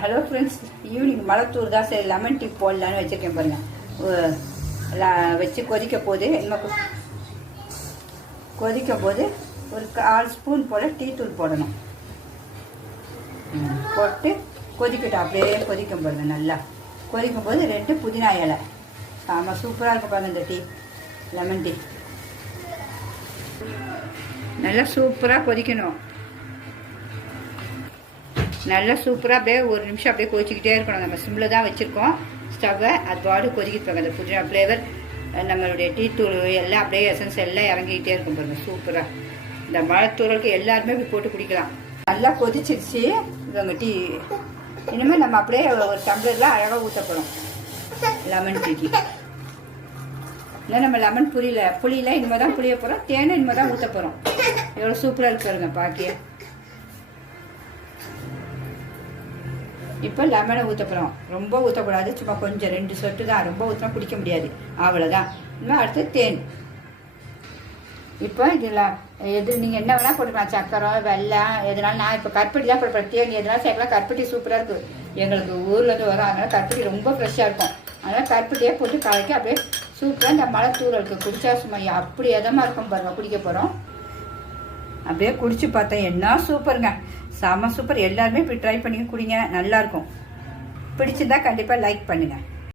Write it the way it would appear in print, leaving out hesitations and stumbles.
Hello friends, evening மழை தூர் தான். சரி லெமன் டீ போடலான்னு வச்சுருக்கேன் பாருங்கள். வச்சு கொதிக்க போது இன்னும் கொதிக்கும் போது ஒரு 1/4 ஸ்பூன் போல் டீ தூள் போடணும். போட்டு கொதிக்கட்டும். அப்படியே கொதிக்கும் பாருங்க. நல்லா கொதிக்கும் போது 2 புதினா இலை. ஆமாம், சூப்பராக இருக்கும் பாருங்கள் இந்த டீ, லெமன் டீ. நல்லா சூப்பராக கொதிக்கணும். நல்லா சூப்பராக அப்படியே 1 நிமிஷம் அப்படியே கொதிச்சிக்கிட்டே இருக்கணும். நம்ம சிம்மில் தான் வச்சுருக்கோம் ஸ்டவ்வை. அது பாடு கொதிக்கிட்டு அந்த புதினா ஃப்ளேவர், நம்மளுடைய டீ தூள் எல்லாம் அப்படியே எசன்ஸ் எல்லாம் இறங்கிக்கிட்டே இருக்கும் பாருங்கள். சூப்பராக இந்த மழைத்தூரலுக்கு எல்லாருமே இப்படி போட்டு குடிக்கலாம். நல்லா கொதிச்சிருச்சு இவங்க டீ. இனிமேல் நம்ம அப்படியே ஒரு டம்ளரில் அழகாக ஊற்றப்படும் லெமன் டீக்கு. இல்லை நம்ம லெமன் புளியில் இனிமேல் தான் புளிய போகிறோம். தேனை இனிமேல் தான் ஊற்ற போகிறோம். எவ்வளோ சூப்பராக இருக்கு பாருங்க பாக்கிய. இப்போ லெமனை ஊற்ற போகிறோம். ரொம்ப ஊற்றக்கூடாது, சும்மா கொஞ்சம் 2 சொட்டு தான். ரொம்ப ஊற்றினா குடிக்க முடியாது, அவ்வளோதான். இன்னும் அடுத்து தேன். இப்போ இதில் எது நீங்கள் என்ன வேணால் போட்டுக்கலாம், சக்கரை வெல்லம் எதுனாலும். நான் இப்போ கருப்பட்டி தான் போடுறேன். தேன் எதனாலும் சேர்க்கலாம். கருப்பட்டி சூப்பராக இருக்குது. எங்களுக்கு ஊர்லேருந்து வரும், அதனால் கருப்பட்டி ரொம்ப ஃப்ரெஷ்ஷாக இருக்கும். அதனால் கருப்பட்டியே போட்டு கலக்கி அப்படியே சூப்பராக இந்த மழை தூரலுக்கு குடிச்சா சும்மா அப்படி எதமாக இருக்கும் பாருங்கள். குடிக்க போகிறோம். அப்படியே குடிச்சு பார்த்தேன், என்ன சூப்பருங்க, செம சூப்பர். எல்லாருமே இப்படி ட்ரை பண்ணி குடிங்க, நல்லாயிருக்கும். பிடிச்சிருந்தா கண்டிப்பாக லைக் பண்ணுங்கள்.